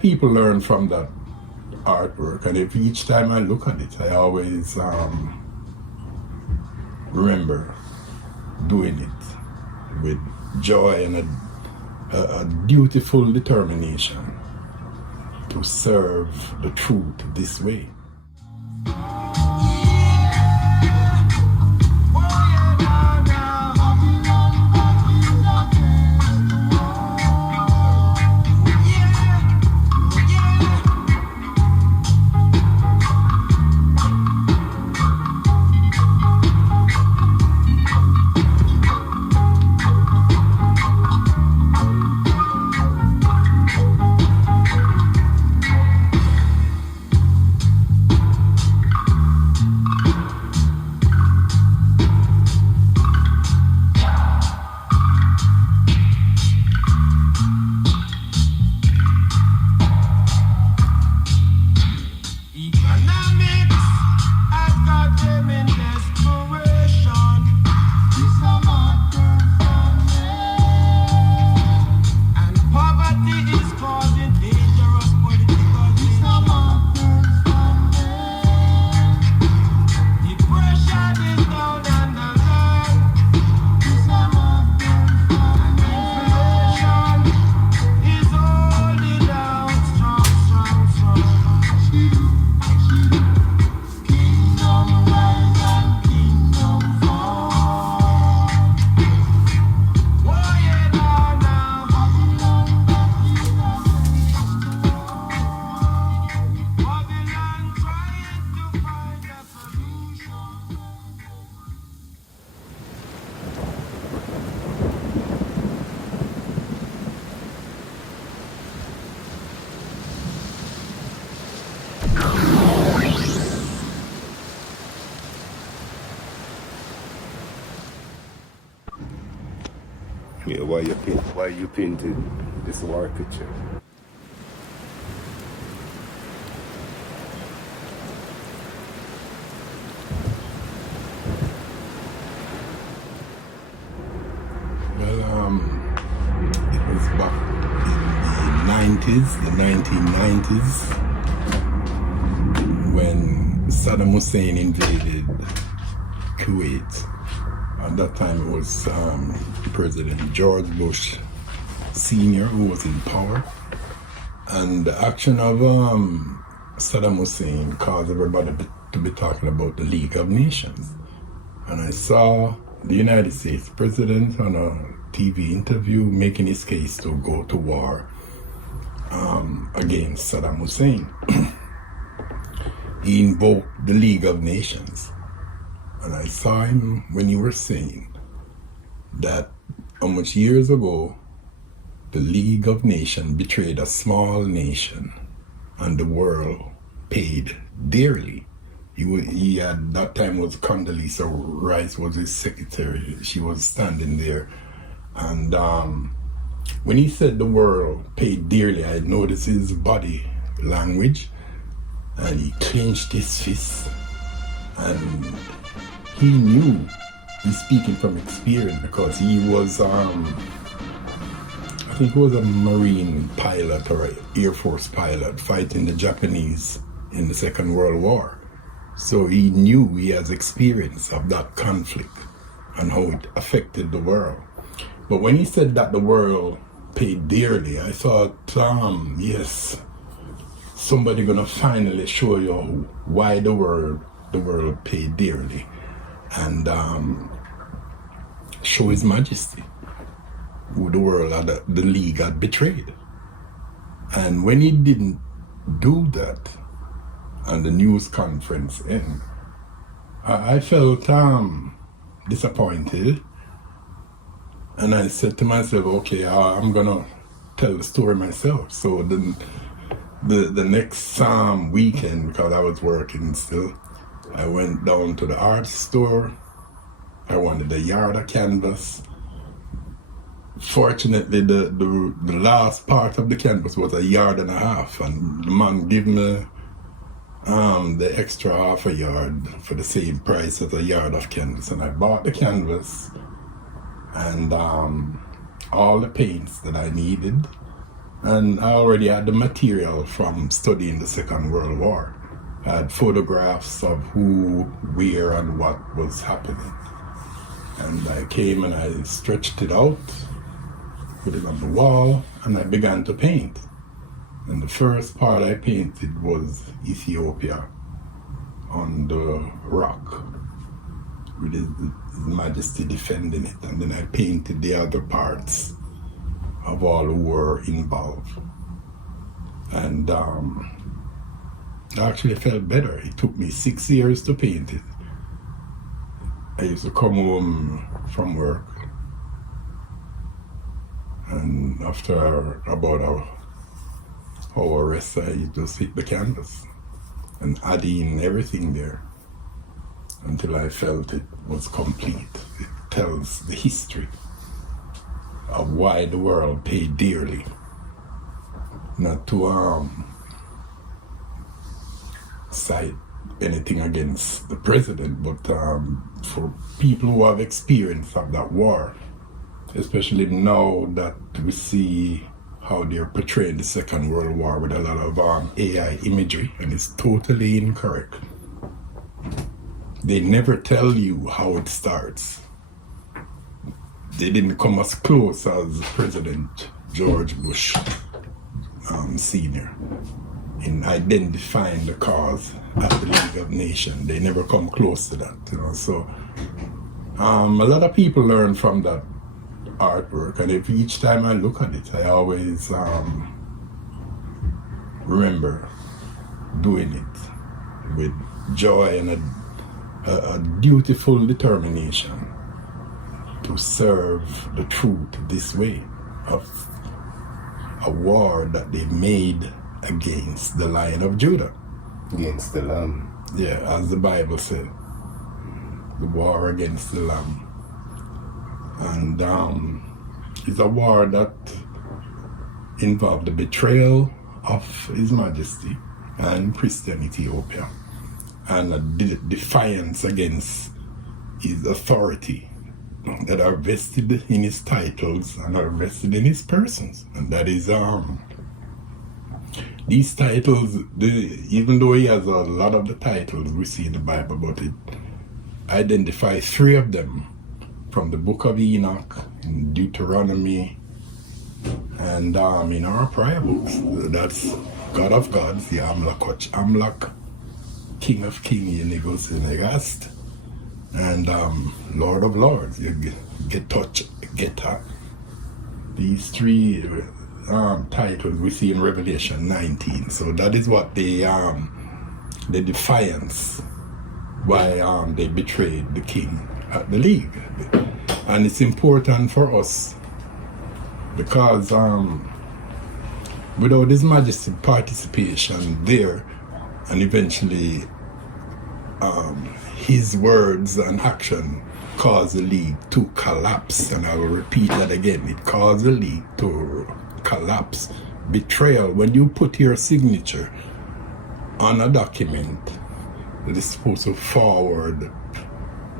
of people learn from that artwork, and if each time I look at it, I always remember doing it with joy and a dutiful determination to serve the truth this way. Yeah, why you painted this war picture? Well, it was back in the 1990s, when Saddam Hussein invaded Kuwait. At that time it was President George Bush Sr. who was in power. And the action of Saddam Hussein caused everybody to be talking about the League of Nations. And I saw the United States President on a TV interview making his case to go to war against Saddam Hussein. He invoked the League of Nations. And I saw him when you were saying that how much years ago the League of Nations betrayed a small nation and the world paid dearly. He had, that time was Condoleezza Rice was his secretary. She was standing there. And when he said the world paid dearly, I noticed his body language, and he clenched his fist. And he knew, he's speaking from experience, because he was, I think he was a Marine pilot or an Air Force pilot fighting the Japanese in the Second World War. So he knew, he has experience of that conflict and how it affected the world. But when he said that the world paid dearly, I thought, yes, somebody gonna finally show you why the world paid dearly, and show His Majesty who the world had, the League had betrayed. And when he didn't do that, and the news conference ended, I felt disappointed, and I said to myself, okay, I'm gonna tell the story myself. So the next weekend, because I was working still, I went down to the art store. I wanted a yard of canvas. Fortunately, the last part of the canvas was 1.5 yards, and the man gave me the extra half a yard for the same price as a yard of canvas. And I bought the canvas and all the paints that I needed, And I already had the material from studying the Second World War. I had photographs of who, where, and what was happening. And I came and I stretched it out, put it on the wall, and I began to paint. And the first part I painted was Ethiopia on the rock, with His Majesty defending it. And then I painted the other parts of all who were involved. And I actually felt better. It took me 6 years to paint it. I used to come home from work, and after about an hour rest, I used to hit the canvas and add in everything there until I felt it was complete. It tells the history of why the world paid dearly. Not to cite anything against the president, but for people who have experience of that war, especially now that we see how they're portraying the Second World War with a lot of AI imagery, and it's totally incorrect. They never tell you how it starts. They didn't come as close as President George Bush Sr. in identifying the cause of the League of Nations. They never come close to that, So a lot of people learn from that artwork, and if each time I look at it, I always remember doing it with joy and a dutiful determination to serve the truth this way of a war that they made against the Lion of Judah. Against the Lamb. Yeah, as the Bible said, the war against the Lamb. And it's a war that involved the betrayal of His Majesty and Christian Ethiopia, and a defiance against his authority that are vested in his titles and are vested in his persons. And that is these titles, even though he has a lot of the titles we see in the Bible, but it identifies 3 of them from the book of Enoch, in Deuteronomy, and in our prior books. That's God of Gods, the Amlak, King of Kings, Negast, and Lord of Lords, Geta. These 3 titles we see in Revelation 19. So that is what the defiance why they betrayed the king at the League. And it's important for us because without His Majesty's participation there, and eventually his words and action caused the League to collapse. And I will repeat that again. It caused the League to collapse. Betrayal, when you put your signature on a document that is supposed to forward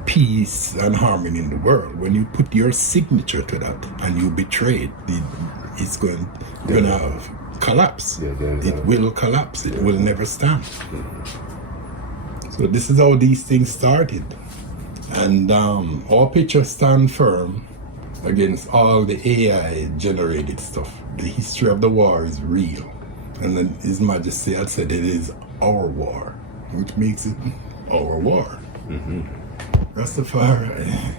peace and harmony in the world, when you put your signature to that and you betray it, it's going to collapse. It will collapse. It will never stand. So this is how these things started. And our picture stand firm against all the AI generated stuff. The history of the war is real. And then His Majesty had said it is our war, which makes it our war. Rastafari.